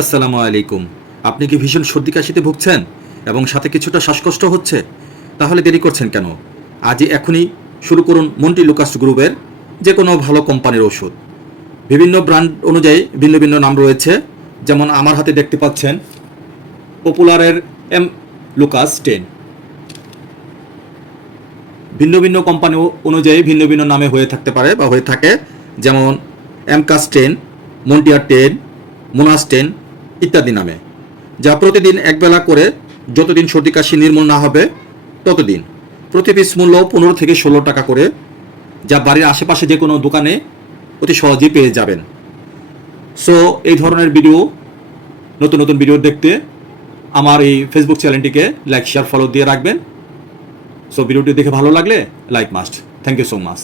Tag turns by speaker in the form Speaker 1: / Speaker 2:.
Speaker 1: আসসালামু আলাইকুম। আপনি কি ভীষণ সর্দি কাশিতে ভুগছেন এবং সাথে কিছুটা শ্বাসকষ্ট হচ্ছে? তাহলে দেরি করছেন কেন? আজই এখনই শুরু করুন মন্টি লুকাস গ্রুপের যে কোনো ভালো কোম্পানির ওষুধ। বিভিন্ন ব্র্যান্ড অনুযায়ী ভিন্ন ভিন্ন নাম রয়েছে। যেমন আমার হাতে দেখতে পাচ্ছেন, পপুলারের এম লুকাস টেন। ভিন্ন ভিন্ন কোম্পানি অনুযায়ী ভিন্ন ভিন্ন নামে হয়ে থাকতে পারে বা হয়ে থাকে। যেমন এমকাস ten Montair ten Monas ten ইত্যাদি নামে। যা প্রতিদিন একবেলা করে যতদিন সর্দি কাশি নির্মূল না হবে, ততদিন। প্রতি পিস মূল্য পনেরো থেকে ষোলো টাকা করে, যা বাড়ির আশেপাশে যে কোনো দোকানে অতি সহজেই পেয়ে যাবেন। সো এই ধরনের ভিডিও নতুন নতুন ভিডিও দেখতে আমার এই ফেসবুক চ্যানেলটিকে লাইক শেয়ার ফলো দিয়ে রাখবেন। সো ভিডিওটি দেখে ভালো লাগলে like must thank you so much